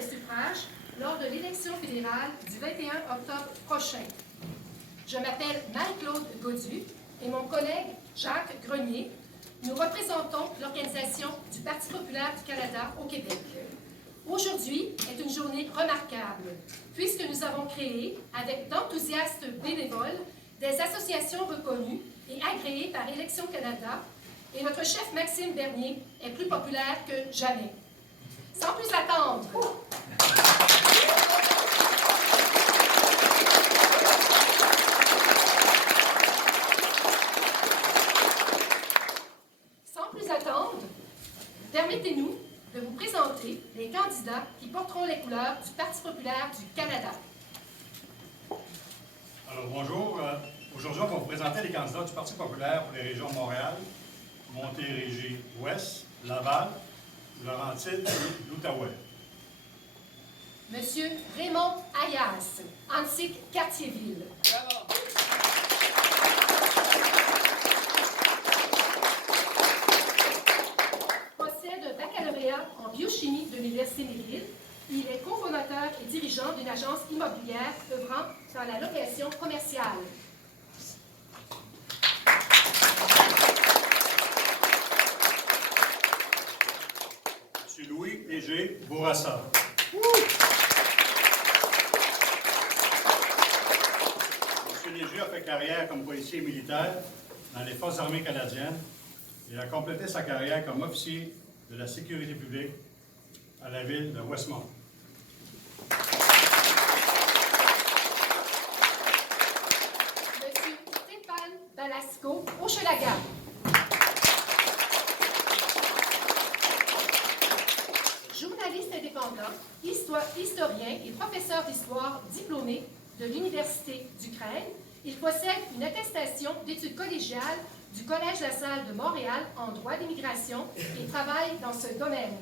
des suffrages lors de l'élection fédérale du 21 octobre prochain. Je m'appelle Marie-Claude Gaudu et mon collègue Jacques Grenier. Nous représentons l'Organisation du Parti populaire du Canada au Québec. Aujourd'hui est une journée remarquable, puisque nous avons créé, avec d'enthousiastes bénévoles, des associations reconnues et agréées par Élections Canada, et notre chef Maxime Bernier est plus populaire que jamais. Sans plus attendre, permettez-nous de vous présenter les candidats qui porteront les couleurs du Parti populaire du Canada. Alors bonjour. Aujourd'hui, on va vous présenter les candidats du Parti populaire pour les régions de Montréal, Montérégie-Ouest, Laval, Laurentides et l'Outaouais. Monsieur Raymond Ayas, Antique-Cartierville. En biochimie de l'Université McGill. Il est cofondateur et dirigeant d'une agence immobilière œuvrant dans la location commerciale. M. Louis Léger Bourassa. M. Léger a fait carrière comme policier militaire dans les Forces armées canadiennes et a complété sa carrière comme officier de la sécurité publique à la ville de Westmount. Monsieur Stéphane Balasco, Hochelaga. Journaliste indépendant, historien et professeur d'histoire diplômé de l'Université d'Ukraine, il possède une attestation d'études collégiales du Collège La Salle de Montréal en droit d'immigration et travaille dans ce domaine.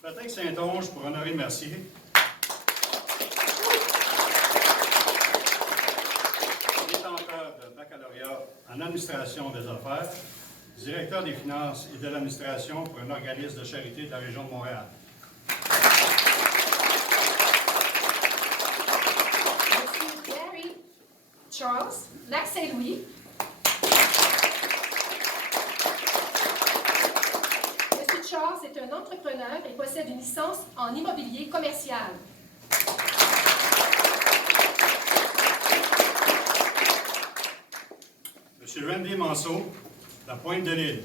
Patrick Saint-Onge pour Honoré Mercier. Détenteur de baccalauréat en administration des affaires, directeur des finances et de l'administration pour un organisme de charité de la région de Montréal. Charles, Lac-Saint-Louis. M. Charles est un entrepreneur et possède une licence en immobilier commercial. M. Randy Manceau, La Pointe-de-l'Île.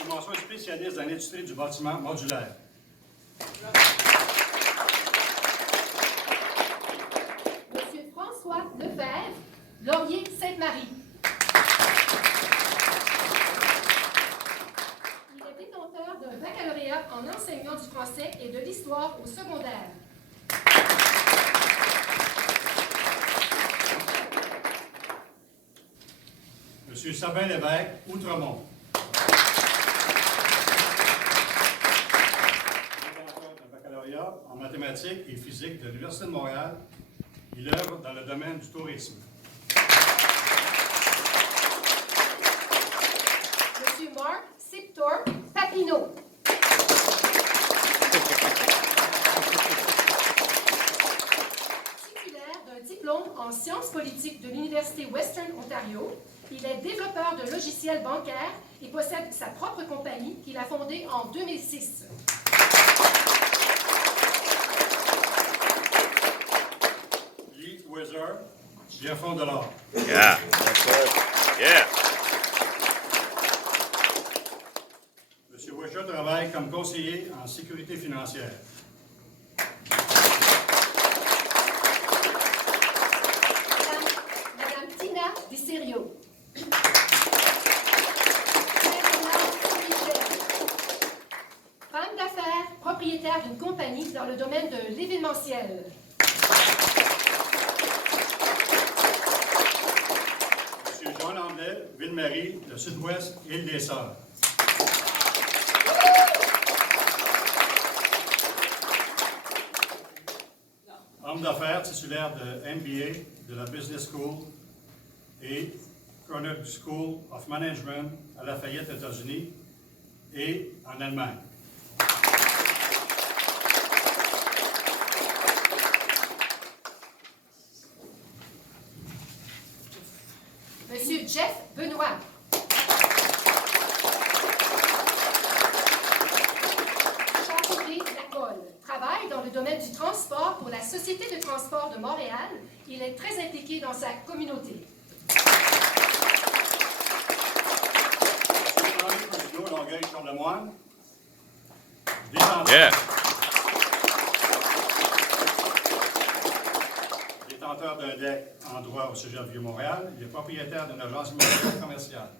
M. Manceau est spécialiste dans l'industrie du bâtiment modulaire. Lefebvre, Laurier-Sainte-Marie. Il est détenteur d'un baccalauréat en enseignement du français et de l'histoire au secondaire. M. Sabin Lévesque, Outremont. Détenteur d'un baccalauréat en mathématiques et physique de l'Université de Montréal. Il œuvre dans le domaine du tourisme. M. Marc Siptor Papineau. Titulaire d'un diplôme en sciences politiques de l'Université Western Ontario, il est développeur de logiciels bancaires et possède sa propre compagnie qu'il a fondée en 2006. Weser, Giafon Delors. Yeah, that's right. Yeah. M. Weser travaille comme conseiller en sécurité financière. Madame Tina Dicerio. Femme d'affaires, propriétaire d'une compagnie dans le domaine de l'événementiel. Jean Landais, Ville-Marie, le Sud-Ouest, Île-des-Sœurs. Homme d'affaires titulaire de MBA de la Business School et Carnegie School of Management à Lafayette, États-Unis et en Allemagne. Monsieur Jeff Benoît. Charles-André Lacolle travaille dans le domaine du transport pour la Société de transport de Montréal. Il est très impliqué dans sa communauté. Longueuil-Charlemagne. Yeah. Détenteur d'un DEC en droit au Cégep Vieux-Montréal, il est propriétaire d'une agence immobilière commerciale.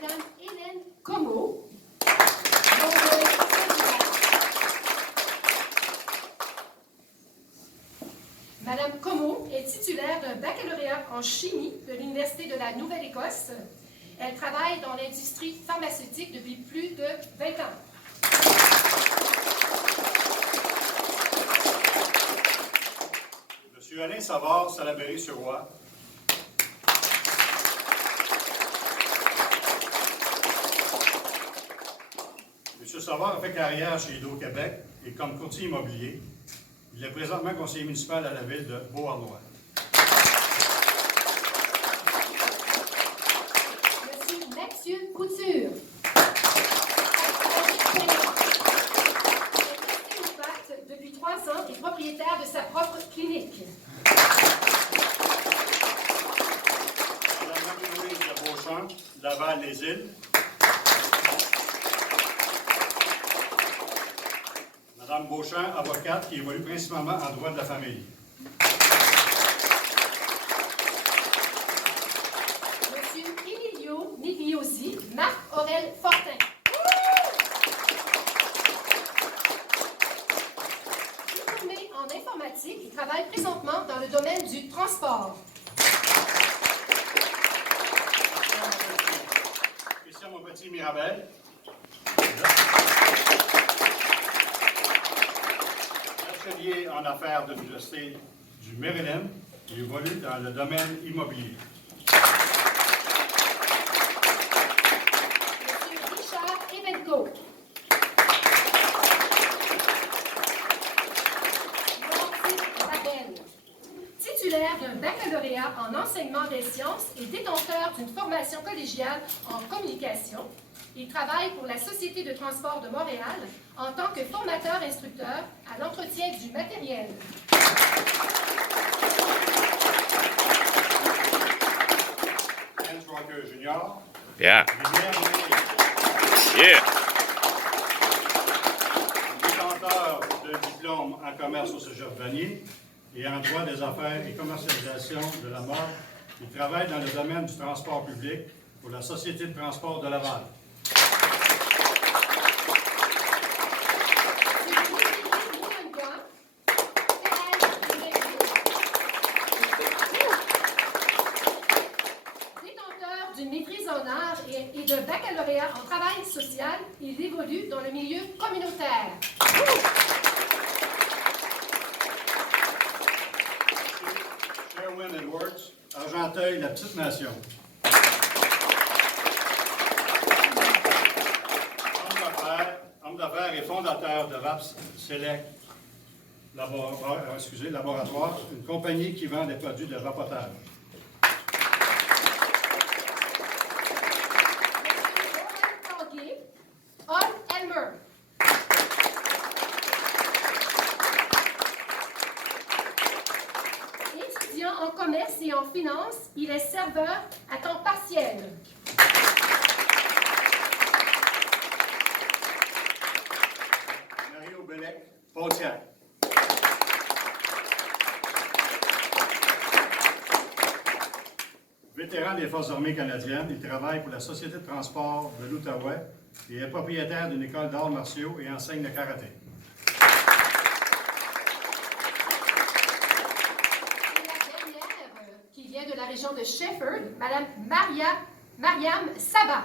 Madame Hélène Comeau. Madame Comeau est titulaire d'un baccalauréat en chimie de l'Université de la Nouvelle-Écosse. Elle travaille dans l'industrie pharmaceutique depuis plus de 20 ans. Monsieur Alain Savard, Salaberry-sur-Roi. Monsieur Savard a fait carrière chez Hydro-Québec et comme courtier immobilier. Il est présentement conseiller municipal à la ville de Beauharnois. Monsieur Mathieu Couture. Il est depuis 3 ans et propriétaire de sa propre clinique. Madame Marie-Louise de Beauchamp, Laval-les-Îles. Madame Beauchamp, avocate qui évolue principalement en droit de la famille. Monsieur Emilio Migliosi, Marc-Aurel Fortin. Diplômé en informatique, il travaille présentement dans le domaine du transport. Christian Montpetit-Mirabel. Bachelier en affaires de l'Université du Maryland et évolue dans le domaine immobilier. Monsieur Richard Evenko. Nancy Rabel. Titulaire d'un baccalauréat en enseignement des sciences et détenteur d'une formation collégiale en communication, il travaille pour la Société de transport de Montréal en tant que formateur-instructeur à l'entretien du matériel. Lance Rocker Jr. Yeah. Rivière Marie. Yeah. Détenteur de diplôme en commerce au Cégep Vanier et en droit des affaires et commercialisation de la mode. Il travaille dans le domaine du transport public pour la Société de transport de Laval. Détenteur d'une maîtrise en art et de baccalauréat en travail social, il évolue dans le milieu communautaire. Sherwin Edwards, Argenteuil, la petite nation. Homme d'affaires et fondateur de VAPS Select Laboratoire, une compagnie qui vend des produits de vapotage. Elmer. Étudiant en commerce et en finance, il est serveur à temps partiel. Mario Bellec, Pontiac. Vétéran des Forces armées canadiennes, il travaille pour la Société de transport de l'Outaouais et est propriétaire d'une école d'arts martiaux et enseigne le karaté. Et la dernière, qui vient de la région de Shefford, Madame Mariam Sabat.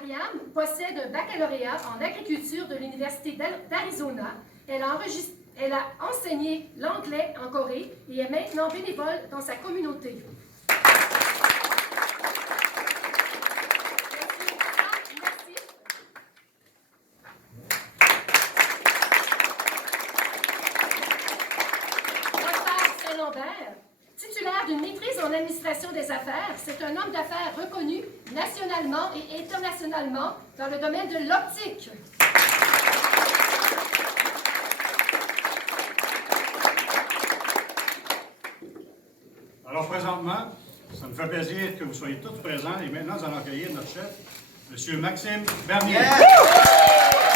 Mariam possède un baccalauréat en agriculture de l'Université d'Arizona. Elle a enseigné l'anglais en Corée et est maintenant bénévole dans sa communauté. Titulaire d'une maîtrise en administration des affaires, c'est un homme d'affaires reconnu nationalement et internationalement dans le domaine de l'optique. Alors présentement, ça me fait plaisir que vous soyez tous présents et maintenant nous allons accueillir notre chef, M. Maxime Bernier. Yeah!